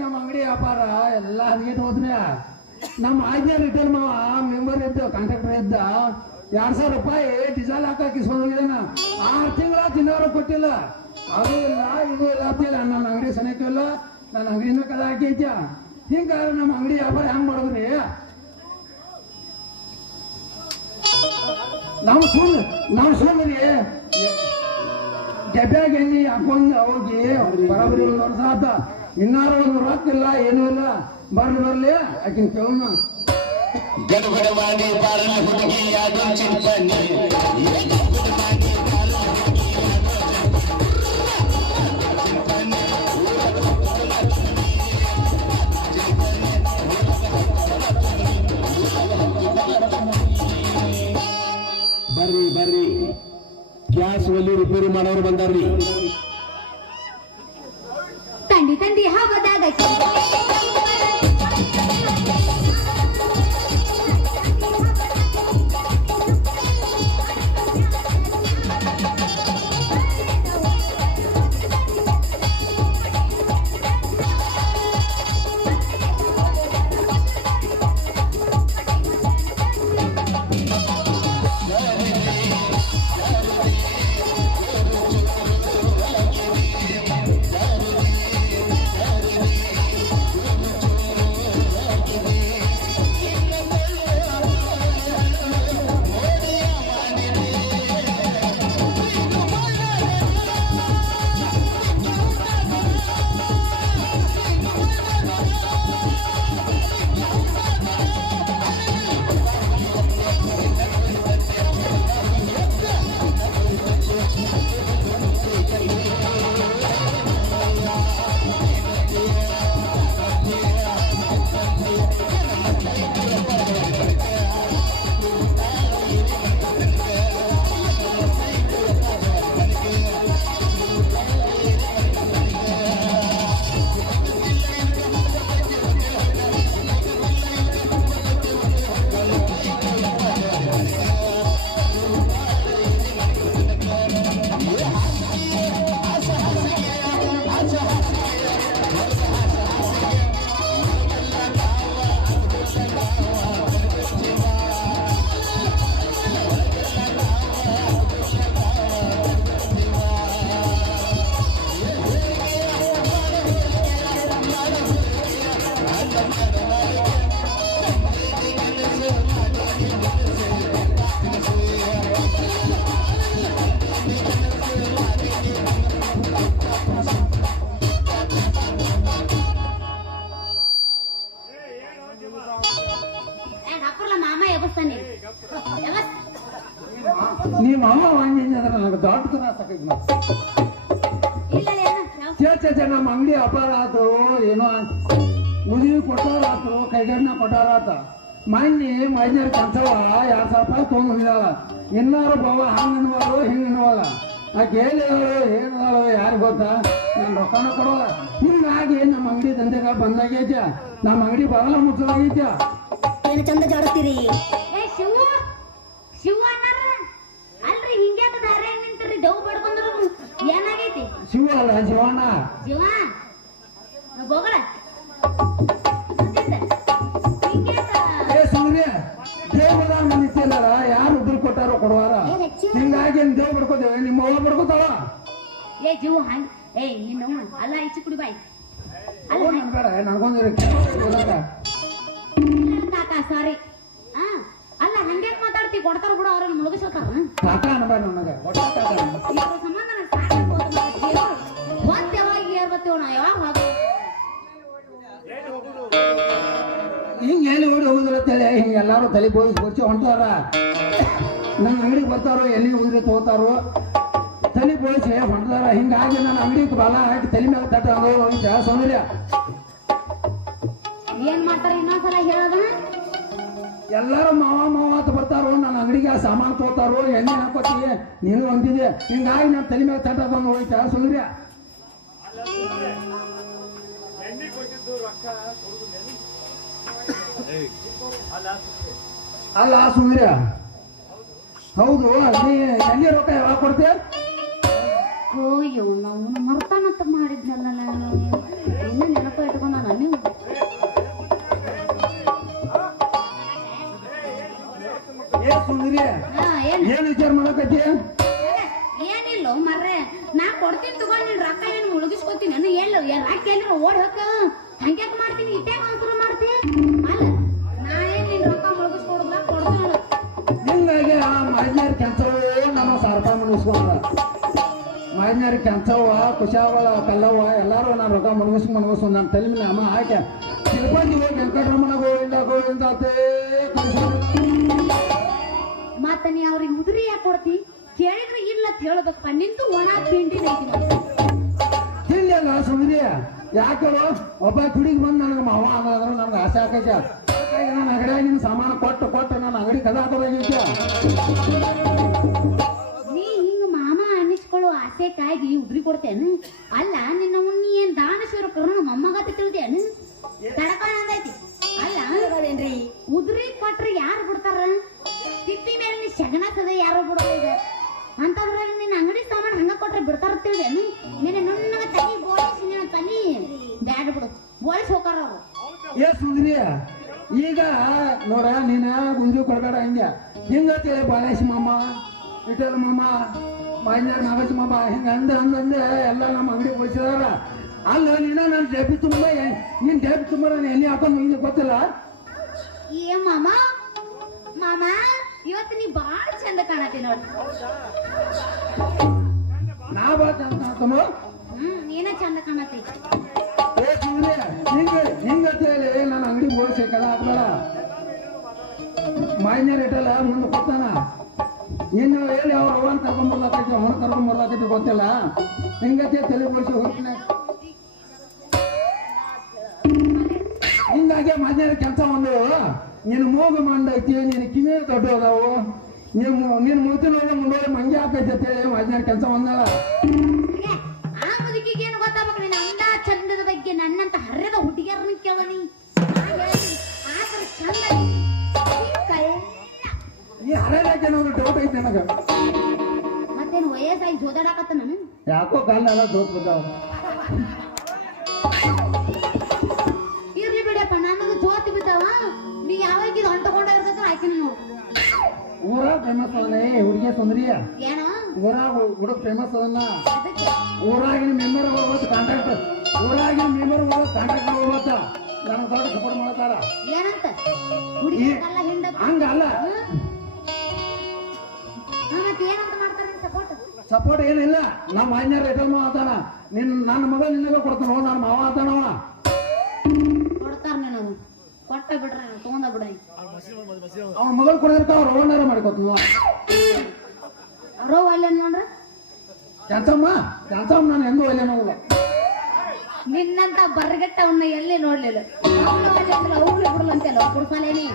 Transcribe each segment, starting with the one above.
ನಮ್ಮ ಅಂಗಡಿ ವ್ಯಾಪಾರ ಎಲ್ಲ ಹಂಗೆ ಹೋದ್ರಿ. ನಮ್ಮ ಆಜ್ಞೆ ರಿಟರ್ನ್ ಮಾವ ಮೆಂಬರ್ ಇದ್ದ ಕಾಂಟ್ರಾಕ್ಟರ್ ಇದ್ದ 2,000 ರೂಪಾಯಿ ಡೀಸೆಲ್ ಹಾಕಿ ಇಸ್ಕೊಂಡಿದ್ದಾನ. 6 ತಿಂಗಳ ತಿನ್ನೋರು ಕೊಟ್ಟಿಲ್ಲ. ಅದು ಇಲ್ಲ ಇದು ಇಲ್ಲ ಅಂತಿಲ್ಲ. ನನ್ನ ಅಂಗಡಿ ಸನಕ್ಕೆ ಇಲ್ಲ, ನನ್ನ ಅಂಗಡಿನ ಕದ ಹಾಕೈತ್ಯ. ಹಿಂಗಾದ್ರೆ ನಮ್ಮ ಅಂಗಡಿ ವ್ಯಾಪಾರ ಹೆಂಗ್ ಮಾಡೋದ್ರಿ? ನಾವು ಸುಮ್ಮನೆ ಡಬ್ಬ್ಯಾಗ ಎಣ್ಣೆ ಹಾಕೊಂಡು ಹೋಗಿ ಬರೋಬರಿ 1 ವರ್ಷ ಆತ. ಇನ್ನಾರು 1 ರೊಕ್ಕ ಇಲ್ಲ, ಏನೂ ಇಲ್ಲ. ಬರ್ಲಿ ಆಕಿನ ಕೇಳೋಣ. ಗಡಬಡ ಮಾಡಿ ಬಾರಲ ಹುಡುಗಿ ಯಾದೋ ಚಿಂಪನಿ ಬರ್ರಿ ಗ್ಯಾಸ್ ಒಲಿ ರಿಪೇರಿ ಮಾಡೋರು ಬಂದಾರ್ರಿ. ತಂಡಿ ಹಬ್ಬದಾಗ ನಿಮ್ಮ ಅಮ್ಮ ವಾಂಗಿದ್ರೆ ನನಗೆ ದೊಡ್ಡ ತ್ರಾಸ ಆಕೈತಿ. ನಮ್ಮ ಅಂಗಡಿ ವ್ಯಾಪಾರ ಆತು, ಏನೋ ಮುದುವಿ ಕೊಟ್ಟಾರಾತು, ಕೈಗಣ್ಣ ಕೊಟ್ಟಾರಾತ. ಮೈನ್ಯಾರ ಕಂಚವ 2,000 ರೂಪಾಯಿ ತೊಗೊಂಡಿದ್ದಾಳ. ಇನ್ನಾರು ಬಾವ ಹಂಗನ್ವಾಳು ಹಿಂಗನ್ವಾಳ. ಆಕೆ ಹೇಳಿದಾಳು ಯಾರು ಗೊತ್ತಾ? ನಾನು ರೊಕ್ಕನ ಕೊಡೋಲ್ಲ. ಹಿಂಗಾಗಿ ನಮ್ಮ ಅಂಗಡಿ ದಂಧೆಗ ಬಂದಾಗೈತ್ಯ. ನಮ್ಮ ಅಂಗಡಿ ಬರಲ್ಲ ಮುಚ್ಚಲಾಗೈತ್ಯ. ಏನು ಚಂದ ಜಾಡುತ್ತೀರಿ? ಶಿವ ಅಲ್ರಿ ಹಿಂಗ್ಯಾಕದಾರೆ? ಅಲ್ಲ ಜೀವಣ್ಣ. ಜೀವ ಬೋಗಳ ಏ ಸುಮ್ನೆ ದೇವ್ರ ನಿಂತಿಲ್ಲ ಯಾರು ಉದ್ರ ಕೊಟ್ಟಾರೋ ಕೊಡುವಾರ. ಹಿಂಗಾಗಿ ದೇವ್ ಬಿಡ್ಕೋತೇವೆ, ನಿಮ್ಮ ಅವ್ವ ಬಿಡ್ಕೋತಾವ. ಏ ಜೀವ ಹಂಗ ಏ ನಿನ್ನ ಅಲ್ಲ ಈಚೆ ಕುಡಿ ಬಾಯ್ ಬೇಡ ನನ್ಗೊಂದಿರ ಕಾಕ ಸಾರಿ. ಅಲ್ಲ ಹಂಗ್ಯಾಕ್ ಮಾತಾಡ್ತಿ, ಕೊಡ್ತಾರ ಬಿಡು ಅವ್ರಲ್ಲಿ ಮುಳುಗಿಸೋತಾರ. ಕಾಕ ಅನ್ಬೇಡ ನನಗೆ ಇದ್ರ ಸಂಬಂಧ ಒಂದ್ ಯಾವಾಗ ಏರ್ಬತ್ತೇವ್ ನಾ ಯಾವಾಗ ಹೋದ ಹಿಂಗ ಎಲ್ಲಿ ಓಡಿ ಹೋಗುದಿಲ್ಲ ಅಂತೇಳಿ ಹಿಂಗ ಎಲ್ಲಾರು ತಲೆ ಬೋಚಿ ಹೊಂಟಾರ. ನನ್ನ ಅಂಗಡಿಗೆ ಬರ್ತಾರೋ ಎಲ್ಲಿ ಹೋದ್ರೆ ತಗೋತಾರೋ ತಲೆ ಬೋಳಿಸಿ ಹೊಂಟಾರ. ಹಿಂಗಾಗಿ ನನ್ನ ಅಂಗಡಿಗೆ ಬಾಲ ಹಾಕಿ ತಲೆ ಮೇಲೆ ತಟ್ಟ ಸೌಂದರ್ಯ ಏನ್ ಮಾಡ್ತಾರ ಇನ್ನೊಂದ್ಸಲ ಹೇಳೋದನ್ನ. ಎಲ್ಲಾರು ಮಾವ ಮಾವ ಅಂತ ಬರ್ತಾರೋ ನನ್ನ ಅಂಗಡಿಗೆ ಸಾಮಾನು ತಗೋತಾರೋ ಎಣ್ಣೆ ಹಾಕೋತಿ ನೀನು ಹೊಂದಿದೆ. ಹಿಂಗಾಗಿ ನನ್ನ ತಲೆ ಮೇಲೆ ತಟ್ಟ ಬಂದು ಹೋಯ್ತಾ ಸೌಂದರ್ಯ. ಅಲ್ಲ ಸುಂದರ್ಯ, ಹೌದು ನೀ ಎಣ್ಣೆ ರೊಕ್ಕ ಯಾವಾಗ ಕೊಡ್ತೀಯ? ಅಯ್ಯೋ ನಾವು ಮರ್ತಾನಂತ ಮಾಡಿದ್ನಲ್ಲ ನಾನು, ಇನ್ನೂ ನೆನಪ ಇಟ್ಕೊಂಡ ನಾನು. ಏ ಸುಂದರ್ಯ, ಏನ್ ವಿಚಾರ ಮಾಡಕತ್ತಿ? ಏನಿಲ್ಲ ಮರ್ರೆ, ನಾ ಕೊಡ್ತೀನಿ ತಗೊಂಡ್ ನೀನ್ ರೊಕ್ಕ ಏನ್ ಮುಳುಗಿಸ್ಕೊತೀನಿ ನಾನು. ಎಲ್ಲ ರೊಕ್ಕ ಎಲ್ಲ ಓಡ್ ಹೋಗ ಹಂಗ್ಯಾಕ್ ಮಾಡ್ತೀನಿ, ಇಟ್ಟೆ ಅವಸರ ಮಾಡ್ತೀನಿ. ಅಲ್ಲ ನಾ ಏನ್ ನಿನ್ ರೊಕ್ಕ ಮುಳುಗಿಸ್ಕೊಡುದ್ರ ಕೊಡ್ತೀನಿ. ಹಿಂಗಾಗಿ ಆ ಮಾಜನಾರ ಕೆಂಚವು ನಮ್ಮ ಸಾರ್ಥ ಮುಗಿಸ್ಕೊಂಡ. ಮಾಜನಾರ ಕೆಂಚವ್ವ ಕುಶಾವಳ ಕಲ್ಲವ್ವ ಎಲ್ಲಾರು ನಾನು ರೊಕ್ಕ ಮುಳುಗಿಸ್ ನನ್ನ ತಲೆ ಮೇಲೆ ಅಮ್ಮ ಹಾಕಿ ತಿರುಪತಿ ಹೋಗಿ ವೆಂಕಟರಮಣ ಗೋವಿಂದ ಗೋವಿಂದ ಅಂತೇ ಮತ್ತ ನೀ ಅವ್ರಿಗೆ ಮುದುರಿ ಯಾಕೆ ಕೊಡ್ತಿ? ಕೇಳಿದ್ರೆ ಇಲ್ಲ ಅಂತ ಹೇಳ್ಬೇಕಪ್ಪ. ನಿಂತು ಒಣ ಪಿಂಡಿ ತಿಳ್ಳಿಲ್ಲ ಸುಂದರಿ. ಯಾಕೇಳು ಒಬ್ಬ ಕಿಡಿಗೆ ಬಂದು ನನಗೆ ಮಾವ ಅನ್ನೋದ್ರು ನನಗೆ ಆಸೆ ಆಕೈತೆ. ನನ್ನ ಅಂಗಡಿಯಾಗಿನ ಸಾಮಾನು ಕೊಟ್ಟು ನನ್ನ ಅಂಗಡಿ ಕದ ಹಾಕೋದಾಗೈತೆ. ನೀ ಹಿಂಗ ಮಾಮ ಅನ್ನಿಸ್ಕೊಳ್ಳೋ ಆಸೆಕ್ಕಾಗಿ ಉದ್ರಿ ಕೊಡ್ತೇನು? ಅಲ್ಲ ನಿನ್ನ ನೀ ಏನ್ ದಾನಶೂರ ಕರ್ಣ ಮೊಮ್ಮಗತ್ತ ತಿಳಿದೇನು? ತಡಕಾಣಂದೈತಿ. ಅಲ್ಲ ಉದ್ರಿ ಕೊಟ್ರೆ ಯಾರು ಬಿಡ್ತಾರ? ತಿಪ್ಪಿ ಮೇಲೆ ನೀ ಶಗನಸದ ಯಾರು ಬಿಡೋದ ಅಂತದ್ರಲ್ಲಿ ನಿನ್ನ ಅಂಗಡಿ ಸಾಮಾನು ಹಂಗ ಕೊಟ್ರೆ ಬಿಡ್ತಾರ ತಿಳಿದೇನು? ನಿನ್ನ ನುಣ್ಣಗ ತಲೆ ಬೋಳಿಸಿ ನಿನ್ನ ತಲೆ ಬ್ಯಾಡ ಬಿಡು ಬೋಳಿಸಿ ಹೋಗಾರ ಅವ್ರು. ಏ ಸುಂದರಿ, ಈಗ ನೋಡ ನೀನ ಗುಂಜು ಕೊಡ್ಬೇಡ ಹಂಗೆ ಹಿಂಗತ್ತೇಳಿ ಬಾಳೇಶ್ ಮಾಮ ಇಟಲ್ ಮಾಮ ಮಾನ್ಯಾರ ನಾಗೇಶ್ ಮಾಮ ಹಿಂಗ ಅಂದಂದೆ ಎಲ್ಲ ನಮ್ಮ ಅಂಗಡಿ ಬೋಳಿಸಿದಾರ. ಅಲ್ಲ ನೀನ ನನ್ನ ಡಬ್ಬಿ ತುಂಬ ನಿನ್ ಡಬ್ಬಿ ತುಂಬ ನಾನು ಎಣ್ಣೆ ಹಾಕೊಂಡು ಹಿಂಗೆ ಗೊತ್ತಿಲ್ಲ. ಏ ಮಾಮ ಮಾಮ ಇವತ್ತು ನೀ ಬಾಳ ಚಂದ ಕಾಣತಿ ನೋಡ್ರಿ. ನಾ ಬಾಳ ಚಂದ ಕಾಣತಮ್ಮ. ನೀನ ಚಂದ ಕಾಣತಿ. ಏ ಸುಂದರಿ, ಹಿಂಗತ್ತೇಳಿ ನನ್ನ ಅಂಗಡಿ ಬೋಳಿಸಿ ಕದ ಹಾಕ್ಬೇಡ. ಮಾನ್ಯಾರ ಇಟ್ಟಲ್ಲ ಮುಂದೆ ಕೊಡ್ತಾನ. ಇನ್ನು ಹೇಳಿ ಅವ್ರ ಅವನ್ ಕರ್ಕೊಂಡ್ಬರ್ಲಾಕೈತಿ ಅವನ ಕರ್ಕೊಂಡ್ಬರ್ಲಾಕೈತಿ ಗೊತ್ತಿಲ್ಲ. ಹಿಂಗತ್ತೆ ತಲೆ ಬೋಳಿಸಿ ಹೋಗ್ತೀನಿ. ಹಿಂಗಾಗಿ ಮಾನ್ಯಾರ ಕೆಲಸ ಒಂದು ನೀನು ಮೂಗು ಮಂಡೈತಿ, ನೀನು ಕಿವಿ ದೊಡ್ಡ ಅದಾವು, ನೀನು ಮೂತಿನ ಮುಂದೆ ಮಂಗೆ ಹಾಕೈತಿ ಅಂತೇಳಿ ಮಾನ್ಯಾರ ಕೆಲಸ ಒಂದಲ್ಲ. ಆ ಮುದುಕಿಗೆ ಏನು ಗೊತ್ತಾಗ್ಬೇಕು? ನಿನ್ನ ಅಂದ ಚಂದದ ಬಗ್ಗೆ ನನ್ನಂತ ಹರ್ಯದ ಹುಡುಗಿಯರನ್ನ ಕೇಳನಿ. ಆತರ ಚಂದ ನೀ ಹರದಾಕೆ ಅನ್ನೋದು ಡೌಟ್ ಐತಿ ನನಗ. ಮತ್ತೇನು ವಯಸ್ಸಾಗಿ ಜೋದಾಡಕತ್ತ ನಾನು? ಯಾಕೋ ಕಾಲ ದೋತ್ ಬಿದ್ದಾವ. ಇರ್ಲಿ ಬಿಡಪ್ಪ, ನನಗೆ ಜೋತಿ ಬಿದ್ದಾವ. ನೀ ಯಾವಾಗ ಇದು ಅಂಟಕೊಂಡ ಇರ್ತದ ಆಕಿನ ನೋಡು. ಊರಾಗ ಫೇಮಸ್ ಅದನ್ನ ಹುಡುಗಿ ಸುಂದರಿಯ. ಏನೋ ಊರಾಗ ಹುಡುಗ ಫೇಮಸ್ ಅದನ್ನ. ಊರಾಗಿನ ಮೆಂಬರ್ ಹೋಗ್ಬತ್ತ ಕಾಂಟ್ರಾಕ್ಟರ್, ಊರಾಗಿನ ಮೆಂಬರ್ ಹೋಗ್ಬತ್ತ ಕಾಂಟ್ರಾಕ್ಟರ್ ಹೋಗ್ಬತ್ತ ನನಗೆ ದೊಡ್ಡ ಸಪೋರ್ಟ್ ಮಾಡ್ತಾರ. ಏನಂತ ಹುಡುಗಿಯಲ್ಲ ಹಿಂಡ ಹಂಗಲ್ಲ. ಮತ್ತೆ ಏನಂತ ಮಾಡ್ತಾರೆ ಸಪೋರ್ಟ್? ಸಪೋರ್ಟ್ ಏನಿಲ್ಲ. ನಮ್ಮ ಮಾನ್ಯಾರ ಎಟಮ್ಮ ಆತಾನ. ನನ್ನ ಮಗ ನಿನಗ ಕೊಡ್ತಾನ, ನನ್ನ ಮಾವ ಆತಾನವ. ಕೊಡ್ತಾರ ನನಗೆ ಕೊಟ್ಟ ಬಿಡ್ರ ತಗೊಂಡ ಬಿಡ್ರಿ. ಅವ ಮಗಳು ಕೊಡದಿರ್ತಾವ ರವಾನಾರ ಮಾಡಿಕೊತ ರೋ ಅಲ್ಲ ನೋಡ್ರ ಕೆಲ್ಸಮ್ಮ ನಾನು ಎಂದೂ ಒಳ್ಳೆ ನೋಡಲ್ಲ. ನಿನ್ನಂತ ಬರ್ಗಟ್ಟವನ್ನ ಎಲ್ಲಿ ನೋಡ್ಲಿಲ್ಲ. ಅವ್ರು ಬಿಡಲ್ಲ ಅಂತೆಲ್ಲ ಕುಡ್ಸಲೇನಿ.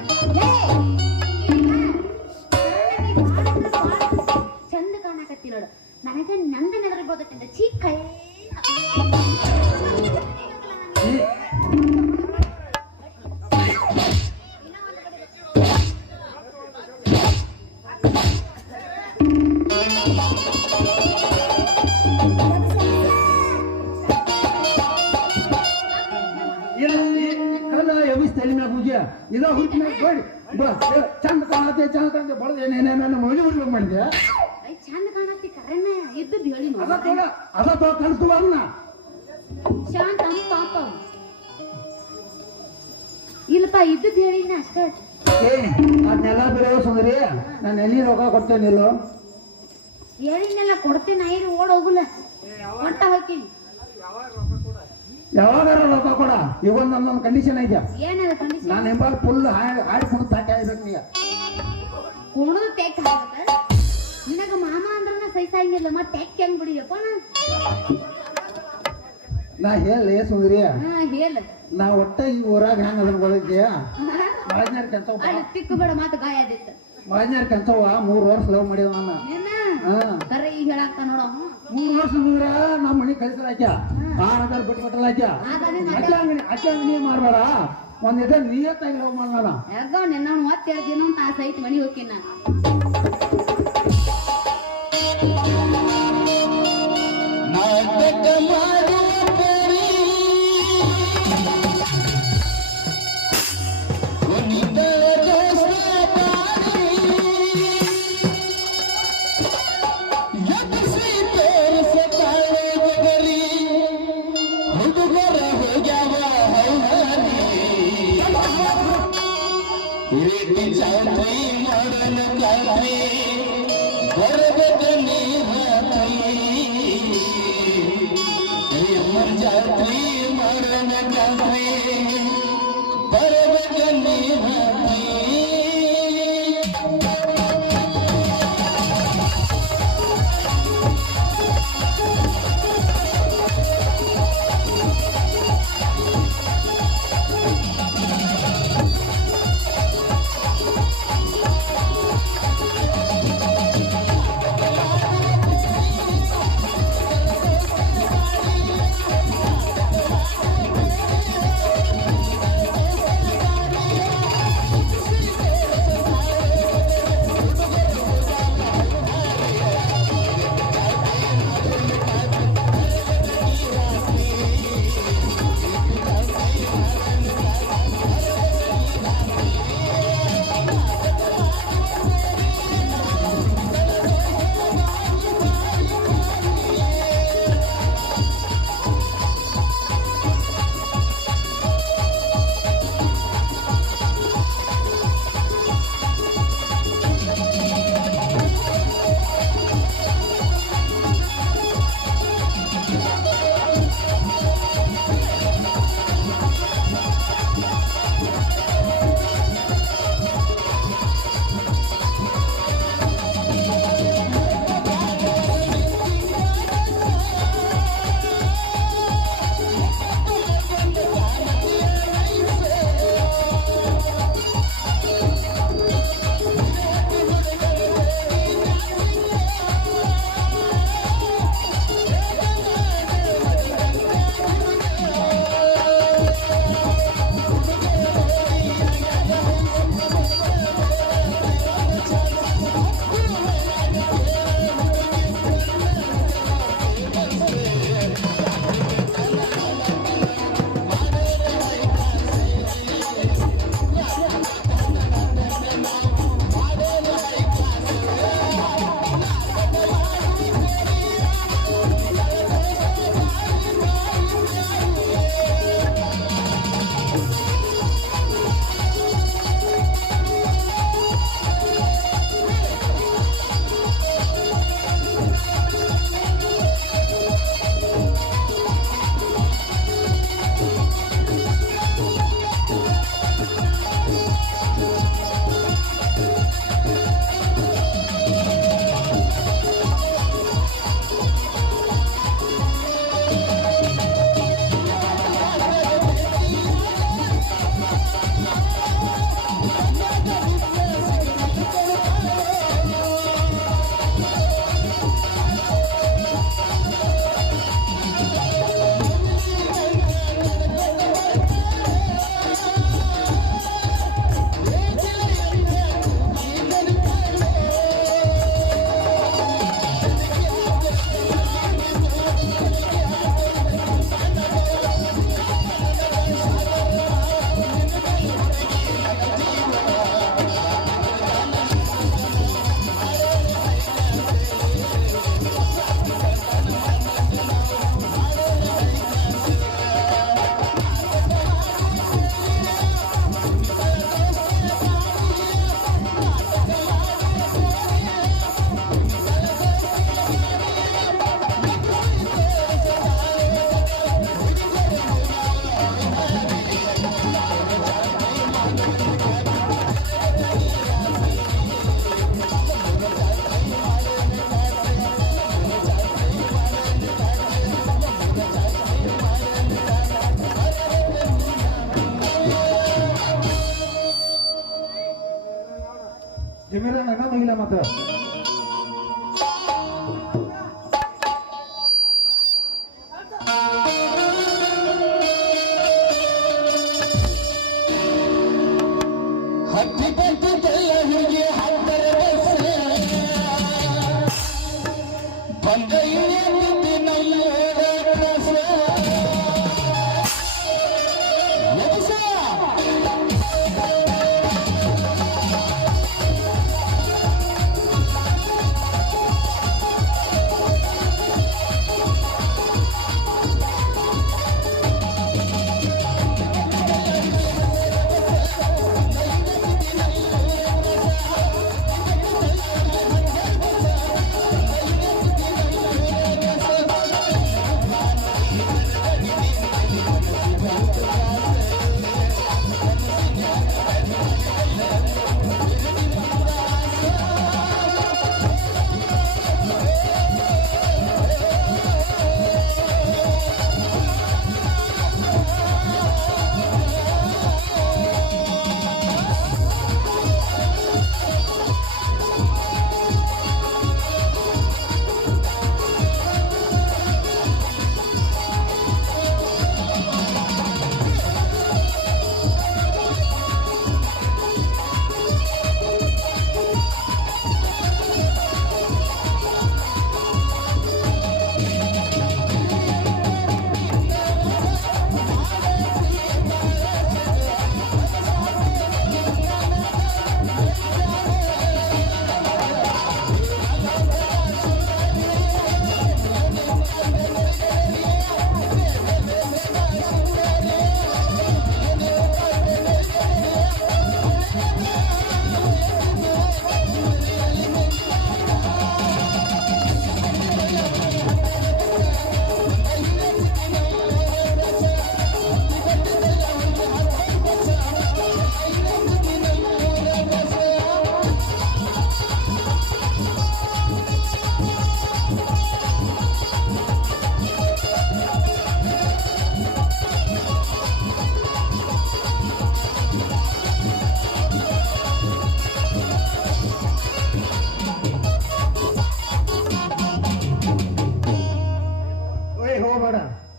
ಚಂದ ಕಾಣಕತ್ತಿ ನೋಡು. ನನಗೆ ನಂದ ನೆದರಿ ಬರ್ತೈತೆ ಚಿಕ್ಕ ಇದ ಹುಟ್ಟಿನ ನೋಡಿ ಚಂದ ಕಾಣತ್ತೆ ಬಡದ ಏನೇನೇನ ಮೌಲಿ ಹುಡ್ಬೇಕು ಮಾಡಿದ್ಯಾ ಐ ಚಂದ ಕಾಣತ್ತಿ ಕರೆನ ಇದ್ದದ್ದು ಹೇಳಿ ಅದ ತೋ ಕಲ್ತು ಅನ್ನ ಶಾಂತ ಪಾಪ ಇಲ್ಲಪ್ಪ ಇದ್ದದ್ದು ಹೇಳಿನ ಅಷ್ಟೇ ಅದನ್ನೆಲ್ಲ ಬಿಡೋ ಸುಂದರಿ ನಾನು ಎಲ್ಲಿ ರೊಕ್ಕ ಕೊಡ್ತೇನಿಲ್ಲ ಹೇಳಿನೆಲ್ಲ ಕೊಡ್ತೇನೆ ಐದು ಓಡ್ ಹೋಗುಲ್ಲ ಹೊಟ್ಟ ಹೋಗ್ತೀನಿ ಯಾವಾಗಾರ ರೊಕ್ಕ ಕೊಡ ಇವೊಂದು ನನ್ನೊಂದು ಕಂಡೀಷನ್ ಐತೆ ಏನದ ಕಂಡೀಷನ್ ನಾನು ಎಂಬ ಫುಲ್ ಹಾಡಿ ಕುಣಿದು ತಾಕೆ ಆಗ್ಬೇಕು ನೀ ಕುಣದು ತೆಕ್ ಹಾಕತ್ತ ನಿನಗ ಮಾಮ ಅಂದ್ರನ ಸಹಿಸಂಗಿಲ್ಲ ಮತ್ತೆ ತೆಕ್ ಹೆಂಗ್ ಬಿಡಿಯಪ್ಪ ನಾ ಹೇಳಿ ಸುಂದರಿ ಹೇಳ ನಾ ಒಟ್ಟ ಈ ಊರಾಗ ಹೆಂಗ ಅದನ್ನ ಗೊತ್ತೈತಿಯ ಮಹಜ್ಞಾರ ಕೆಂಚವ ಅಲ್ಲಿ ತಿಕ್ಕು ಬೇಡ ಮಾತು ಗಾಯ ಆದಿತ್ತು ಮಹಜ್ಞಾರ ಕೆಂಚವ 3 ವರ್ಷ ಲವ್ ಮಾಡಿದ ನನ್ನ ಕರೆ ಈಗ ಹೇಳಾಕ್ತ ನೋಡ 3 ವರ್ಷ ಅಂದ್ರ ನಮ್ಮ ಮನೆ ಕಳಿಸಲಾಕ್ಯ 6000 ಬಿಟ್ಟು ಕೊಟ್ಟಲಾಕ್ಯ ಅಕ್ಕಿ ಅಂಗಡಿ ಮಾಡ್ಬೇಡ ಒಂದ್ ಇದ ನಿಯತ್ತಾಗಿ ಲವ್ ಮಾಡೋಣ ಯಾಕ ನಿನ್ನ ಮತ್ತೆ ಹೇಳ್ತೀನಿ ಅಂತ ಆ ಸೈಟ್ ಮನಿ ಹೋಗ್ತೀನಿ ನಾನು ನಾಟಕ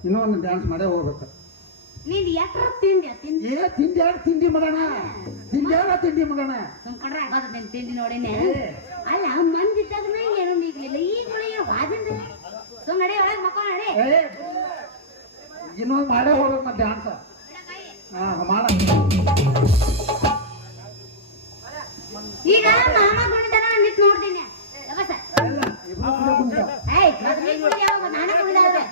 ಇನ್ನೊಂದು ಡ್ಯಾನ್ಸ್ ಮಾಡೇ ಹೋಗ್ಬೇಕು. ನೀನ್ ಎಟ್ರ ತಿಂಡಿ ತಿಂಡಿ ಮಗಣ ತಿಂಡಿ ಮಗಣ ಸುಮ್ಕೊಂಡ್ರೆ ಆಗೋದ ನಿನ್ ತಿಂಡಿ ನೋಡಿನೇ. ಅಲ್ಲ ಮಂದಿದ್ದಾಗ ಏನೋ ನೀಗ್ಲಿಲ್ಲ, ಈಗ ವಾದಿಂದ ಸುಮ್ ನಡೆ ಒಳಗೆ ಮಕ್ಕಳ ನಡೆ. ಇನ್ನೊಂದು ಮಾಡೇ ಹೋಗ್ಬೇಕು ಮತ್ತೆ ಡ್ಯಾನ್ಸ್. ಮಾಡ ಈಗ ಮಾಮ ಕುಣಿತಾನ ನಿಂತ್ ನೋಡ್ತೀನಿ. ನಾನೇ ಕುಣಿದಾದ್ರೆ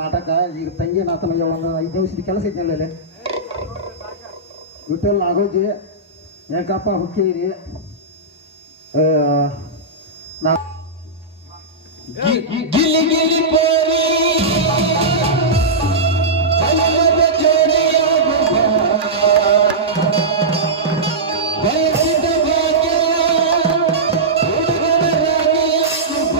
ನಾಟಕ. ಈಗ ತಂಗಿ ನಾತನಯ್ಯ ಒಂದು 5 ನಿಮಿಷದ ಕೆಲಸ ಐತಿನಲ್ಲಿ ವಿಠಲ್ ನಾಗೋಜಿ ಏಕಪ್ಪ ಹುಕ್ಕೇರಿ ಗಿಲಿ ಗಿಲಿ ಪೋರಿ ಜನ್ಮದ ಜೋಡಿಯಾಗುವ ಬಯಸಿದ ಭಾಗ್ಯ ಹುಡುಗನ ರಾಣಿಯಾಗುವ.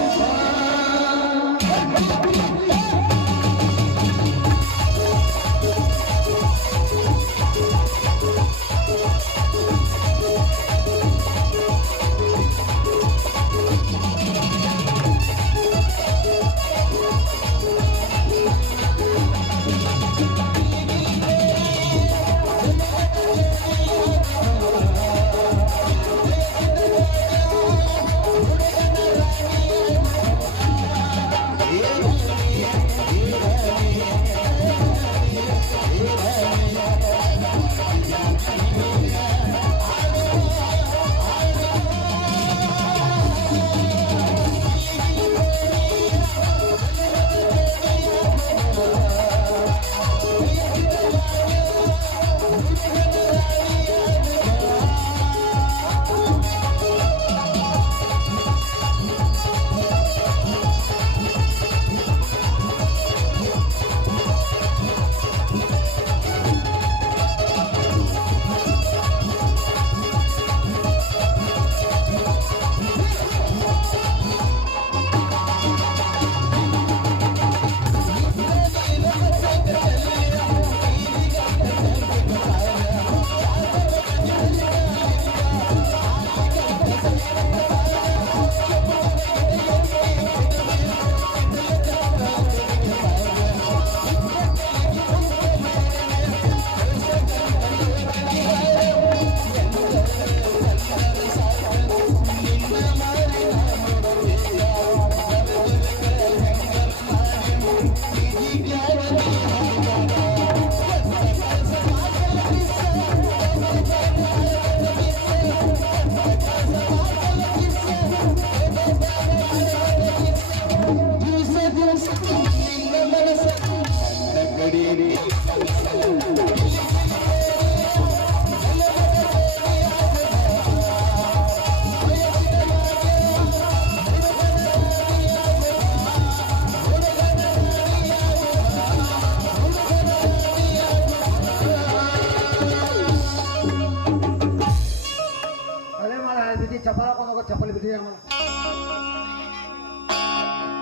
ಚಪ್ಪಲ್ ಹಾಕೊಂಡು ಹೋಗೋ ಚಪ್ಪಲಿ ಬಿದ್ದಿದೆ ಆಮೇಲೆ